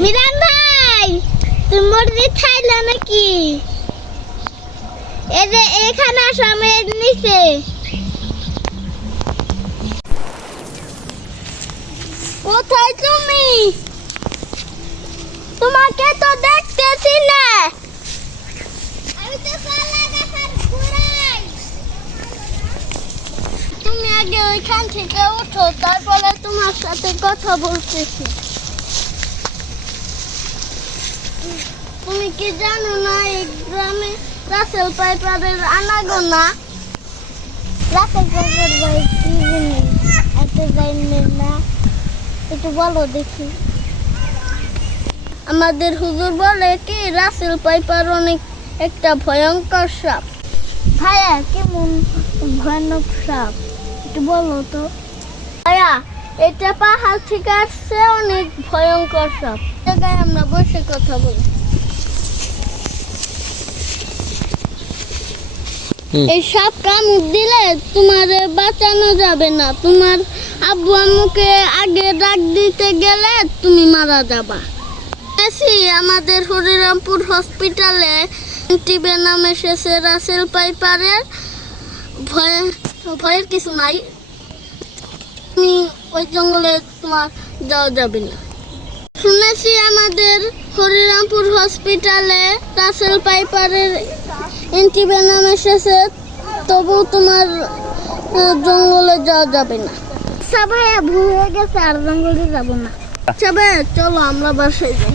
মিরান ভাই, তুমি মুরগি খাইলে নাকি? এই এখানে আসো নিচে। কোথায় তুমি? তোমাকে তো দেখতেছি না তুমি আগে ওইখান থেকে উঠো, তারপরে তোমার সাথে কথা বলতেছি। তুমি কি জানো না, এই গ্রামে রাসেল পাইপারের আনাগোনা? রাসেল পাইপার ভাই কি এত জানেন না একটু বলো দেখি। আমাদের হুজুর বলে কি, রাসেল পাইপার অনেক একটা ভয়ঙ্কর সাপ। ভাইয়া, কেমন ভয়ানক সাপ? একটু বলো তো। এটা পাহাড় থেকে আসছে অনেক ভয়ঙ্কর সব। জায়গায় আমরা বসে কথা বলি। এই সাপ কামড় দিলে তোমার বাঁচানো যাবে না। তোমার আব্বু আম্মুকে আগে ডাক দিতে গেলে তুমি মারা যাবা। এসি আমাদের হরিরামপুর হসপিটালে টিবে নাম এসেছে রাসেল পাইপারের। ভয় ভয়ের কিছু নাই। তুমি ওই জঙ্গলে তোমার যাওয়া যাবে না। শুনেছি আমাদের হরিরামপুর হসপিটালে রাসেল পাইপারের অ্যান্টিভেনাম এসেছে তবু তোমার জঙ্গলে যাওয়া যাবে না। সবাই ভুলে গেছে, আর জঙ্গলে যাব না। সবাই, চলো আমরা বাসায় যাই।